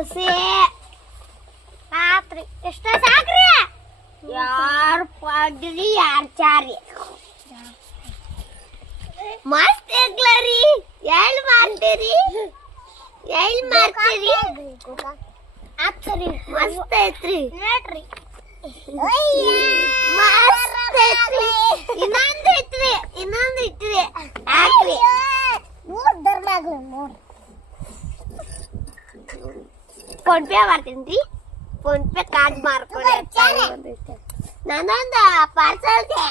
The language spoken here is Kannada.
ದೋಸೆ ಆತ್ರಿ ಎಷ್ಟ ಸಾಕ್ರಿ ಯಾರ್ ಪಾಡ್ರಿ ಯಾರ್ ಚಾರಿ ಮಸ್ತ್ ಇರ್ಲರಿ ಎಲ್ ಮಾಡ್ತೀರಿ ಆತ್ರಿ ಮಸ್ತ್ ಐತ್ರಿ ನೋಡ್ರಿ ಮಸ್ತ್ ಐತ್ರಿ ಇನ್ನೊಂದು ಐತ್ರಿ ಹಾಕ್ರಿ ಫೋನ್ ಪೇ ಮಾಡ್ತೀನಿ ಫೋನ್ ಪೇ ಕಾರ್ಡ್ ಮಾರ್ಕೊಂಡು ನಾನೊಂದು ಪಾರ್ಸಲ್ಗೆ